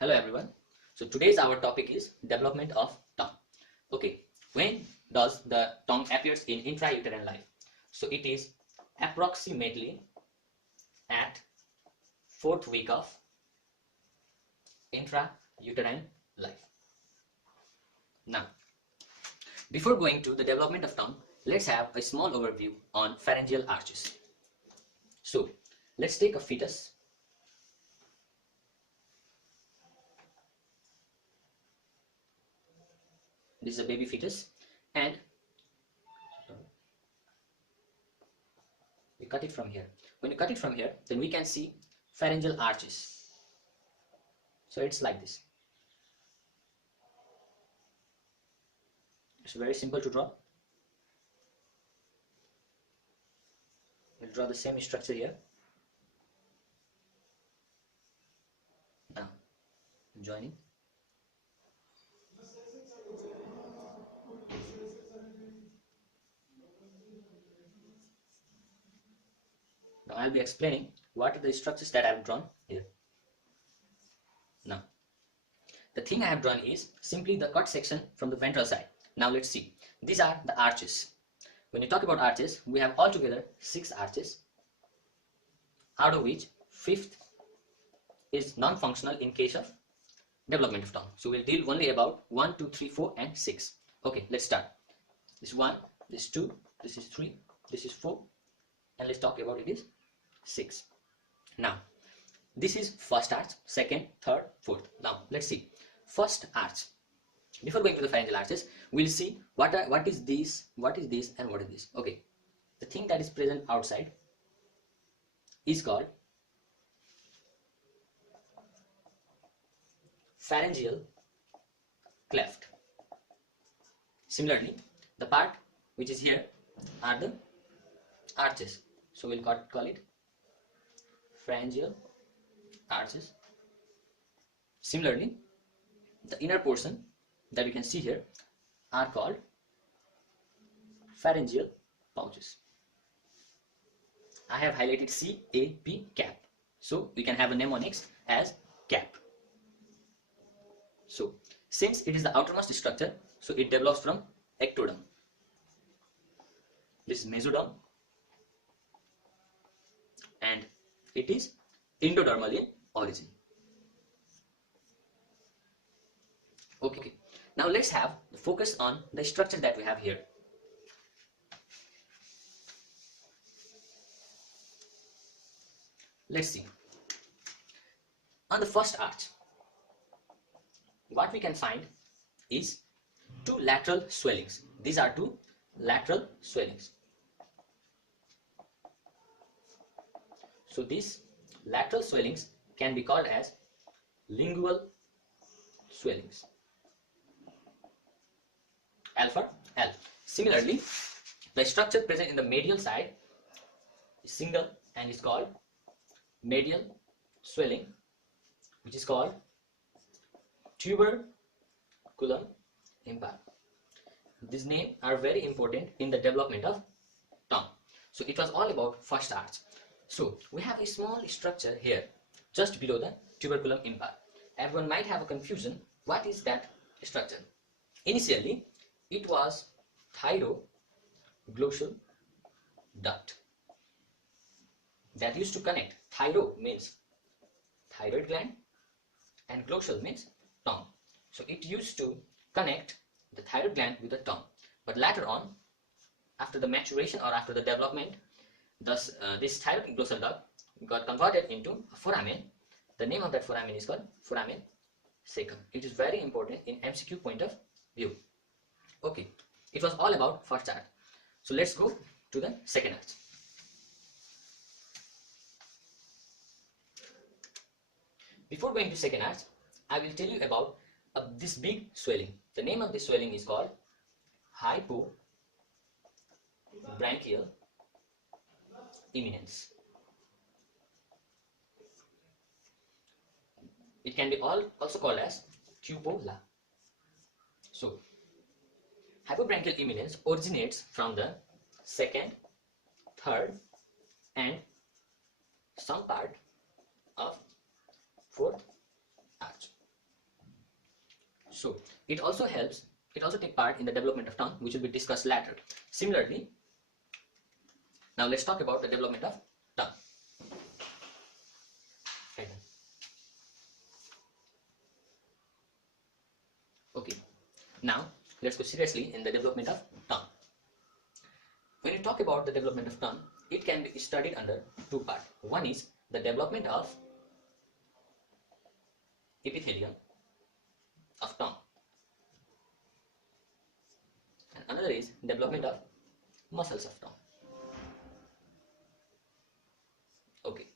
Hello everyone. So today's our topic is development of tongue. Okay, when does the tongue appears in intrauterine life? So it is approximately at fourth week of intrauterine life. Now, before going to the development of tongue, let's have a small overview on pharyngeal arches. So let's take a fetus. This is a baby fetus, and we cut it from here. When you cut it from here, then we can see pharyngeal arches. So it's like this. It's very simple to draw. We'll draw the same structure here. Now, joining. Now I'll be explaining what are the structures that I've drawn here. Now, the thing I have drawn is simply the cut section from the ventral side. Now let's see. These are the arches. When you talk about arches, we have altogether 6 arches, out of which 5th is non-functional in case of development of tongue. So we'll deal only about 1, 2, 3, 4 and 6. Okay, let's start. This is 1, this is 2, this is 3, this is 4, and let's talk about it is 6. Now, this is first arch, second, third, fourth. Now, let's see. First arch. Before going to the pharyngeal arches, we'll see what is this, and what is this. Okay, the thing that is present outside is called pharyngeal cleft. Similarly, the part which is here are the arches. So we'll call it pharyngeal arches. Similarly, the inner portion that we can see here are called pharyngeal pouches. I have highlighted CAP, cap. So we can have a mnemonics as cap. So since it is the outermost structure, so it develops from ectoderm. This is mesoderm, and it is endodermal in origin. Okay, now let's have the focus on the structure that we have here. Let's see. On the first arch, what we can find is 2 lateral swellings. These are 2 lateral swellings. So these lateral swellings can be called as lingual swellings. Alpha L. Similarly, the structure present in the medial side is single and is called medial swelling, which is called tuberculum impar. These names are very important in the development of tongue. So it was all about first arch. So we have a small structure here just below the tuberculum impar. Everyone might have a confusion. What is that structure? Initially, it was thyroglossal duct that used to connect. Thyro means thyroid gland and glossal means tongue. So it used to connect the thyroid gland with the tongue. But later on, after the maturation or after the development, thus this thyroid glossal duct got converted into a foramen. The name of that foramen is called foramen secum. It is very important in MCQ point of view. Okay, it was all about first arch. So let's go to the second arch. Before going to second arch, I will tell you about this big swelling. The name of this swelling is called hypobranchial eminence. It can be also called as cupola. So, hypobranchial eminence originates from the second, third, and some part of fourth arch. So it also helps, it also takes part in the development of tongue, which will be discussed later. Similarly, now let's talk about the development of tongue. Okay, now let's go seriously in the development of tongue. When you talk about the development of tongue, it can be studied under two parts. One is the development of epithelium of tongue, and another is development of muscles of tongue. Okay,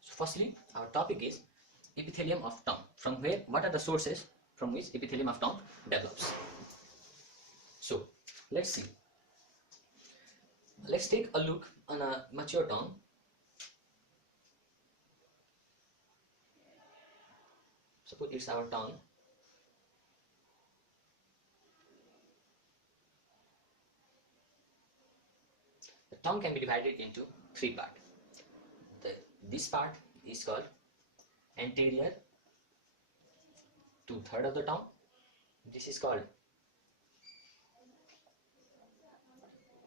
so firstly our topic is epithelium of tongue. From where, what are the sources from which epithelium of tongue develops? So let's see. Let's take a look on a mature tongue. Suppose it's our tongue. The tongue can be divided into three parts. This part is called anterior 2/3 of the tongue. This is called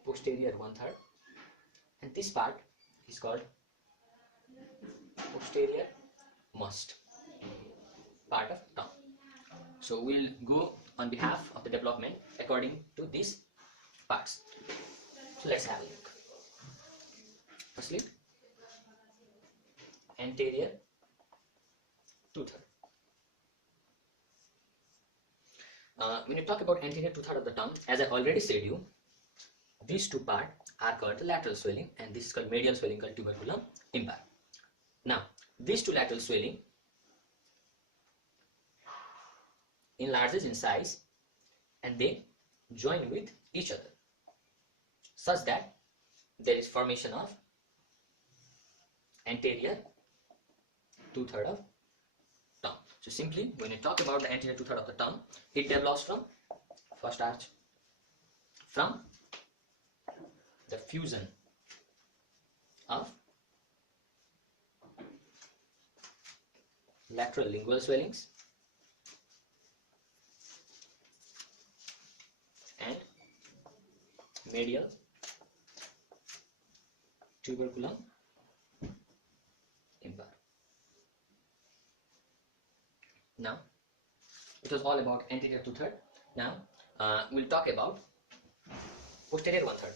posterior 1/3, and this part is called posterior most part of tongue. So we'll go on behalf of the development according to these parts. So let's have a look. Firstly, anterior 2/3. When you talk about anterior 2/3 of the tongue, as I already said you, these two parts are called the lateral swelling, and this is called medial swelling called tuberculum impar. Now, these two lateral swelling enlarges in size and they join with each other such that there is formation of anterior 2/3 of tongue. So simply, when you talk about the anterior 2/3 of the tongue, it develops from first arch, from the fusion of lateral lingual swellings and medial tuberculum impar. Now, it was all about anterior 2/3. Now, we'll talk about posterior 1/3.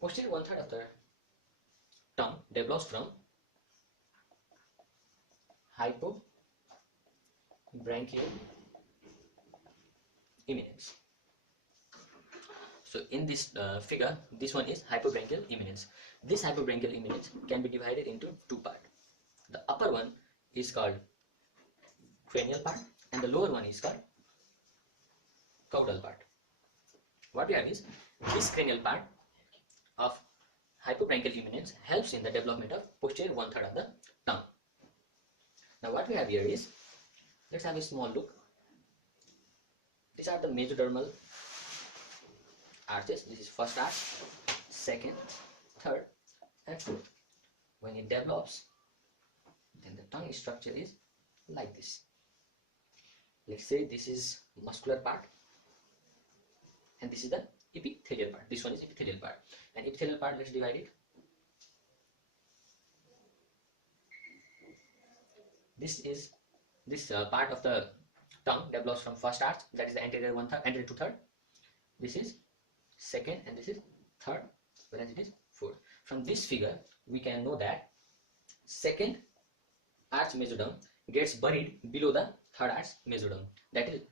Posterior 1/3 of the tongue develops from hypobranchial eminence. So in this figure, this one is hypobranchial eminence. This hypobranchial eminence can be divided into two parts. The upper one is called cranial part and the lower one is called caudal part. What we have is this cranial part of hypobranchial eminence helps in the development of posterior 1/3 of the tongue. Now what we have here is, let's have a small look. These are the mesodermal arches. This is first arch, second, third and fourth. When it develops, then the tongue structure is like this. Let's say this is muscular part and this is the epithelial part. This one is epithelial part, and epithelial part, let's divide it. This part of the tongue develops from first arch, that is the anterior 1/3, anterior 2/3. This is second and this is third, whereas it is fourth. From this figure, we can know that second arch mesoderm gets buried below the third arch mesoderm. That is,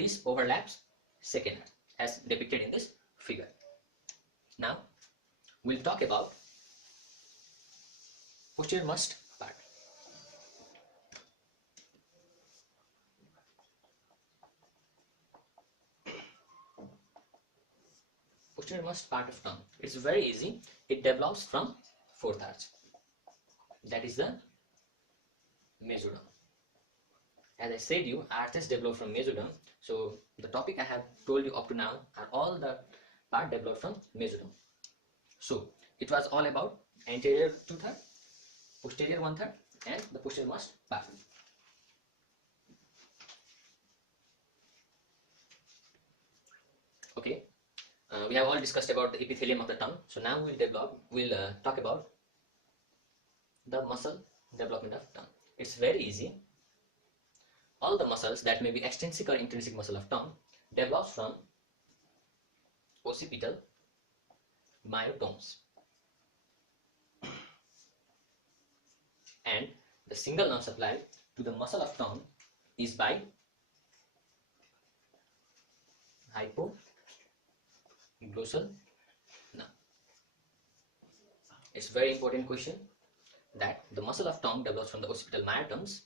this overlaps second arch as depicted in this figure. Now, we'll talk about posterior most part. Posterior most part of tongue. It's very easy. It develops from fourth arch. That is the mesoderm. As I said you, arches develop from mesoderm. So the topic I have told you up to now are all the part developed from mesoderm. So it was all about anterior 2/3, posterior 1/3, and the posteriormost part. Okay, we have all discussed about the epithelium of the tongue. So now we'll talk about the muscle development of tongue. It's very easy. All the muscles that may be extrinsic or intrinsic muscle of tongue develops from occipital myotomes, and the single nerve supply to the muscle of tongue is by hypoglossal nerve. It's very important question that the muscle of tongue develops from the occipital myotomes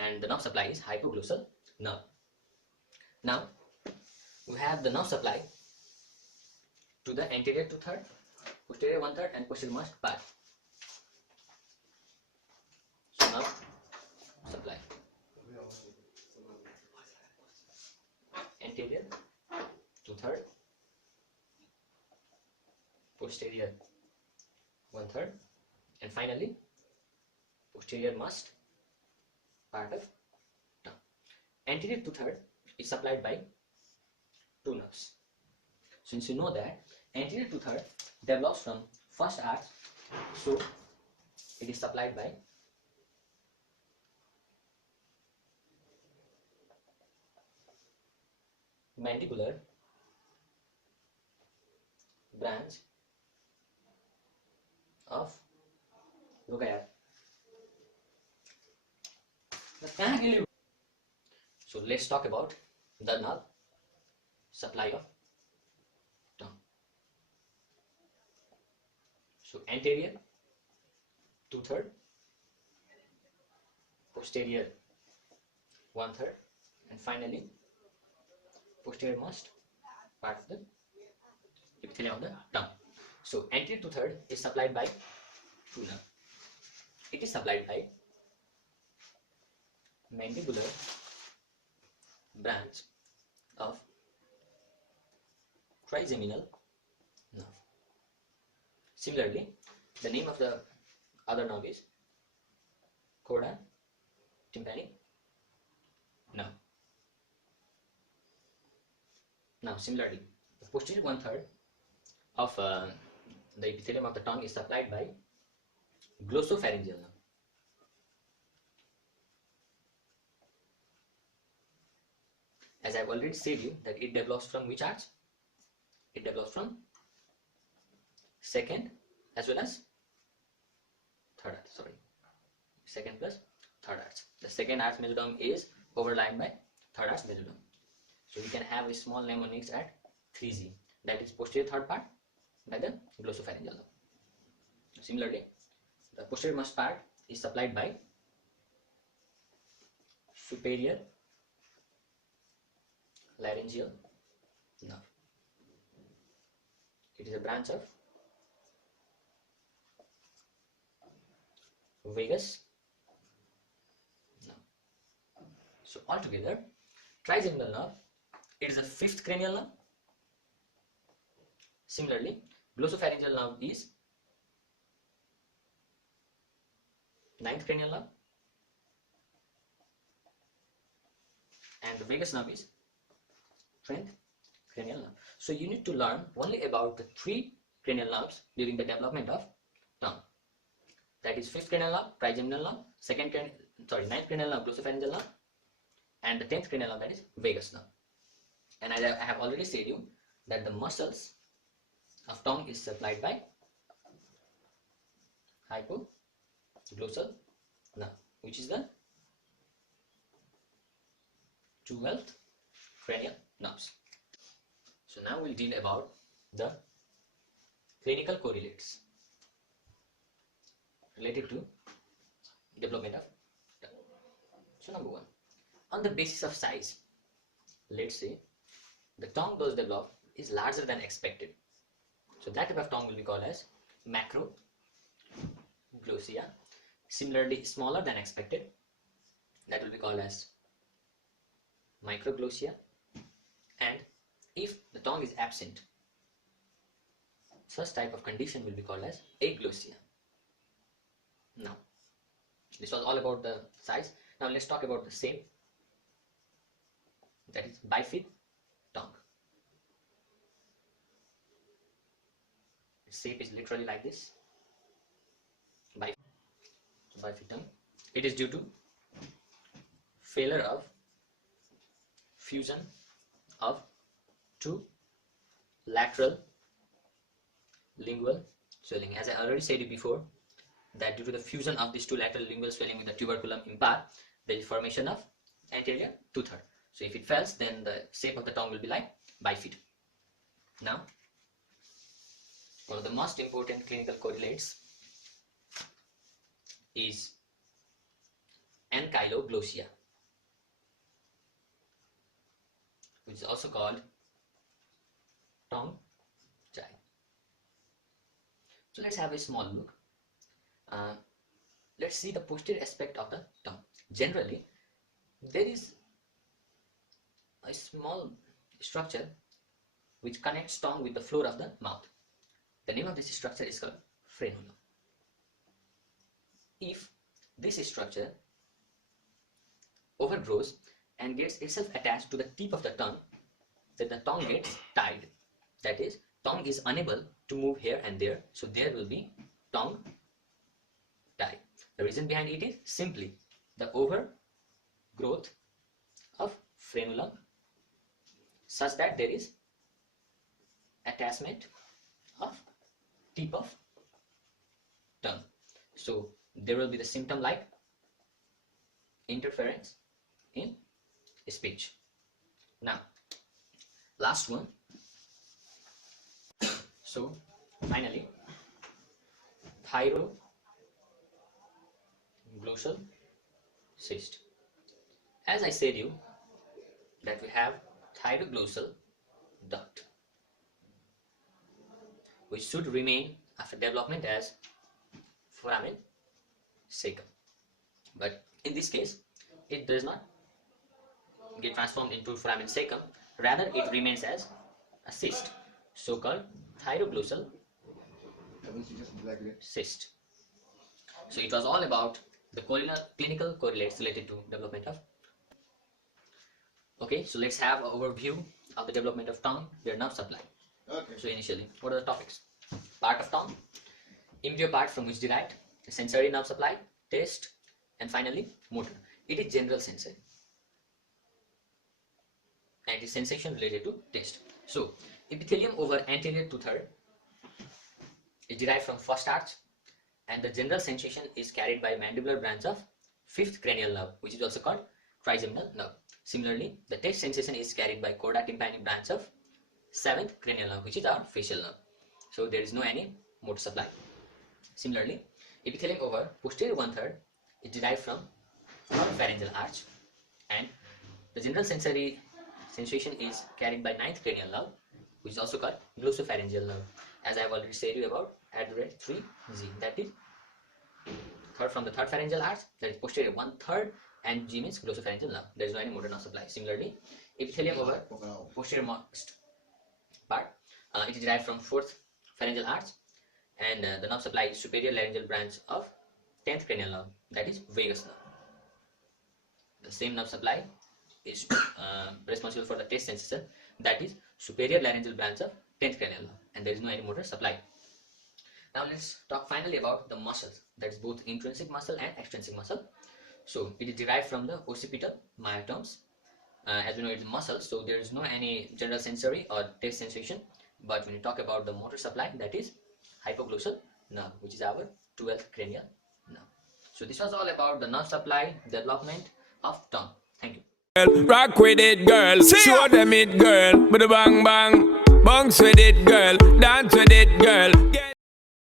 and the nerve supply is hypoglossal nerve. Now we have the nerve supply to the anterior 2/3, posterior 1/3, and posteriormost part. So nerve supply anterior 2/3, posterior 1/3, and finally posteriormost part of tongue. Anterior 2/3 is supplied by two nerves. Since you know that anterior 2/3 develops from first arch, so it is supplied by mandibular branch of Rogayat. So let's talk about the nerve supply of tongue. So anterior 2/3, posterior 1/3, and finally posteriormost part of the epithelium of the tongue. So anterior 2/3 is supplied by two nerves. It is supplied by mandibular branch of trigeminal nerve. Similarly, the name of the other nerve is chorda tympani nerve. Now, similarly, the posterior 1/3 of the epithelium of the tongue is supplied by glossopharyngeal nerve. As I've already said you that it develops from which arch? It develops from second as well as third arch. Sorry, second plus third arch. The second arch mesoderm is overlain by third arch mesoderm. So we can have a small mnemonics at 3G, that is posterior third part by the glossopharyngeal nerve. Similarly, the posteriormost part is supplied by superior laryngeal nerve. It is a branch of vagus nerve. So altogether, trigeminal nerve, it is a fifth cranial nerve. Similarly, glossopharyngeal nerve is ninth cranial nerve, and the vagus nerve is 10th cranial nerve. So you need to learn only about the three cranial nerves during the development of tongue. That is fifth cranial nerve, trigeminal nerve, ninth cranial nerve, glossopharyngeal nerve, and the 10th cranial nerve, that is vagus nerve. And I have already said you that the muscles of tongue is supplied by hypoglossal nerve, which is the 12th cranial nerves. So now we'll deal about the clinical correlates related to development of tongue. So number one, on the basis of size, let's say the tongue those developed is larger than expected. So that type of tongue will be called as macroglossia. Similarly, smaller than expected, that will be called as microglossia. And if the tongue is absent, such type of condition will be called as aglossia. Now, this was all about the size. Now let's talk about the shape. That is bifid tongue. Its shape is literally like this. Bifid tongue. It is due to failure of fusion of two lateral lingual swelling. As I already said it before, that due to the fusion of these two lateral lingual swelling with the tuberculum impar, there is formation of anterior two-third. So if it fails, then the shape of the tongue will be like bifid. Now, one of the most important clinical correlates is ankyloglossia, which is also called tongue tie. So let's have a small look. Let's see the posterior aspect of the tongue. Generally, there is a small structure which connects tongue with the floor of the mouth. The name of this structure is called frenulum. If this structure overgrows and gets itself attached to the tip of the tongue, then the tongue gets tied. That is, tongue is unable to move here and there, so there will be tongue tie. The reason behind it is simply the overgrowth of frenulum such that there is attachment of tip of tongue. So there will be the symptom like interference in speech. Now, last one. So finally, thyroglossal cyst. As I said you that we have thyroglossal duct, which should remain after development as foramen secum. But in this case, it does not get transformed into foramen secum, rather it remains as a cyst, so-called thyroglossal cyst. So it was all about the clinical correlates related to development of. Okay, so let's have an overview of the development of tongue, their nerve supply. Okay. So initially, what are the topics? Part of tongue, immediate part from which derived, sensory nerve supply, taste, and finally motor. It is general sensory and it is sensation related to taste. So epithelium over anterior two-third is derived from first arch, and the general sensation is carried by mandibular branch of fifth cranial nerve, which is also called trigeminal nerve. Similarly, the taste sensation is carried by chorda tympani branch of seventh cranial nerve, which is our facial nerve. So there is no any motor supply. Similarly, epithelium over posterior one-third is derived from pharyngeal arch, and the general sensory sensation is carried by ninth cranial nerve, which is also called glossopharyngeal nerve. As I have already said you about at the rate 3G, that is third from the third pharyngeal arch, that is posterior one-third, and G means glossopharyngeal nerve. There is no any motor nerve supply. Similarly, epithelium over posterior most part, it is derived from fourth pharyngeal arch, and the nerve supply is superior laryngeal branch of 10th cranial nerve, that is vagus nerve. The same nerve supply is responsible for the taste sensation, that is superior laryngeal branch of 10th cranial nerve, and there is no any motor supply. Now let's talk finally about the muscles, that is both intrinsic muscle and extrinsic muscle. So it is derived from the occipital myotomes. As we know, it is muscle, so there is no any general sensory or taste sensation. But when you talk about the motor supply, that is hypoglossal nerve, which is our 12th cranial nerve. So this was all about the nerve supply development of tongue. Thank you. Rock with it, girl. Show them it, girl. Bang bang, bounce with it, girl. Dance with it, girl.